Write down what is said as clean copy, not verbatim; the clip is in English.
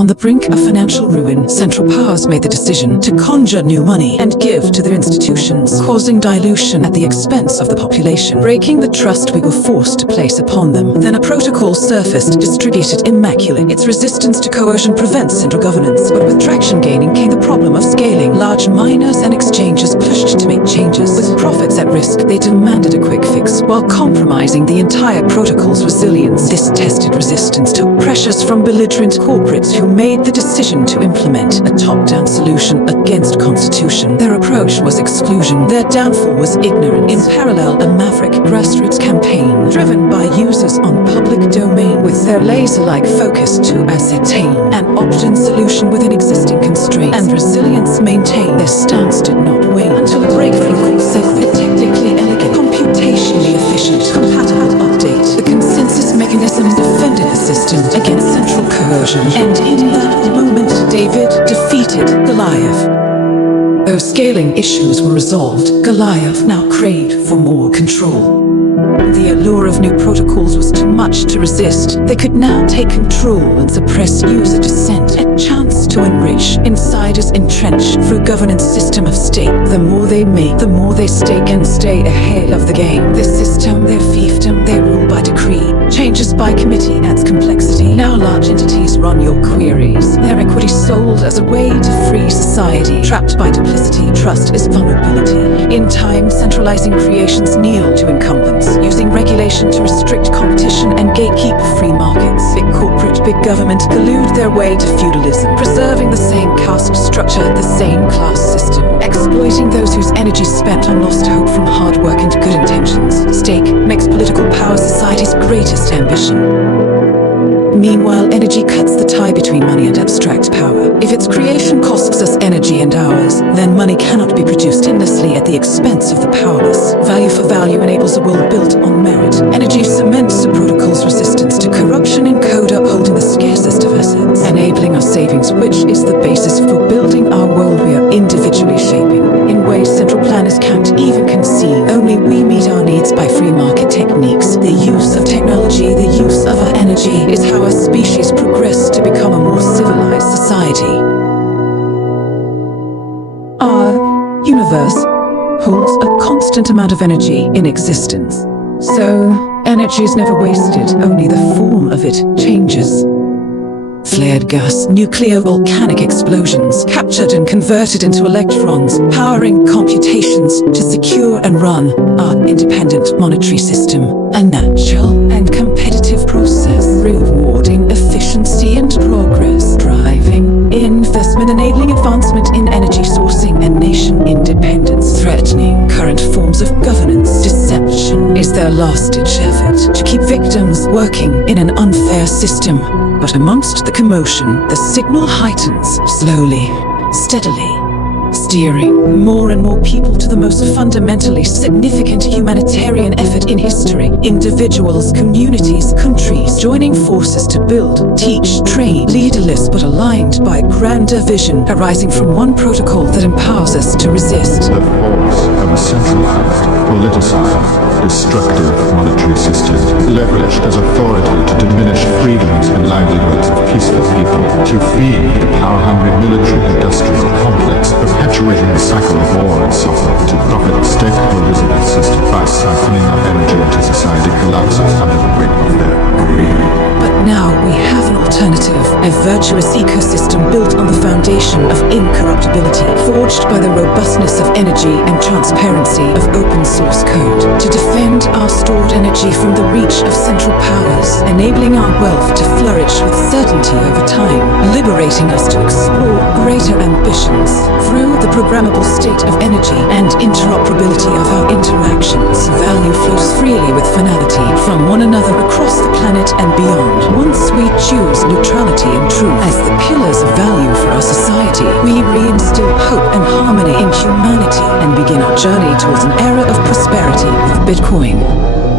On the brink of financial ruin, Central Powers made the decision to conjure new money and give to their institutions, causing dilution at the expense of the population, breaking the trust we were forced to place upon them. Then a protocol surfaced, distributed immaculate. Its resistance to coercion prevents central governance, but with traction gaining came the problem of scaling. Large miners and exchanges pushed to make changes. With profits at risk, they demanded a quick fix, while compromising the entire protocol's resilience. This tested resistance took pressures from belligerent corporates who made the decision to implement a top-down solution against Constitution. Their approach was exclusion. Their downfall was ignorance. In parallel, a maverick grassroots campaign, driven by users on public domain, with their laser-like focus to ascertain an opt-in solution within existing constraints, and resilience maintained. Their stance did not wane until a breakthrough said the technically elegant, computationally efficient, compatible update. The consensus mechanism defended the system against central coercion, and in that moment, David defeated Goliath. Though scaling issues were resolved, Goliath now craved for more control. The allure of new protocols was too much to resist. They could now take control and suppress user dissent. A chance to enrich. Insiders entrenched through governance system of state. The more they make, the more they stake and stay ahead of the game. This system, their fiefdom, they rule by decree. Changes by committee adds complexity. Now large entities run your queries. Their equity sold as a way to free society. Trapped by duplicity, trust is vulnerability. In time, centralizing creations kneel to incumbents, using regulation to restrict competition and gatekeep free markets. Big corporate, big government collude their way to feudalism, preserving the same caste structure, the same class system, exploiting those whose energy spent on lost hope from hard work and good intentions. Stake makes political power society's greatest ambition. Meanwhile, energy cuts the tie between money and abstract power. If its creation costs us energy and hours, then money cannot be produced endlessly at the expense of the powerless. Value for value enables a world built on merit. Energy cements the protocol's resistance to corruption in code, upholding the scarcest of assets, enabling our savings, which is the basis for building our world we are individually shaping. In ways central planners can't even conceive, only we meet our needs by free market techniques. The use of technology, the use of our energy, is how our species progress to become a more civilized society. Our universe holds a constant amount of energy in existence. So, energy is never wasted, only the form of it changes. Flared gas, nuclear volcanic explosions, captured and converted into electrons, powering computations to secure and run our independent monetary system. A natural and competitive process, rewarding efficiency and progress, driving investment, enabling advancement in energy sourcing and nation independence, threatening current forms of governance. Deception is their last-ditch effort to keep victims working in an unfair system. But amongst the commotion, the signal heightens, slowly, steadily, steering more and more people to the most fundamentally significant humanitarian effort in history. Individuals, communities, countries joining forces to build, teach, train, leaderless but aligned by a grander vision arising from one protocol that empowers us to resist. The force of a centralized, politicized, destructive monetary system, leveraged as authority to diminish freedoms and livelihoods of peaceful people, to feed the power-hungry military-industrial complex, perpetuating the cycle of war and suffering, to profit stakeholders in the system by siphoning our energy into society collapses under the weight of their greed. But now we have an alternative, a virtuous ecosystem built on the foundation of incorruptibility, forged by the robustness of energy and transparency of open source code, to defend our stored energy from the reach of central powers, enabling our wealth to flourish with certainty over time, liberating us to explore greater ambitions through the programmable state of energy and interoperability of our interactions. Value flows freely with finality from one another across the planet and beyond. Once we choose neutrality and truth as the pillars of value for journey towards an era of prosperity with Bitcoin.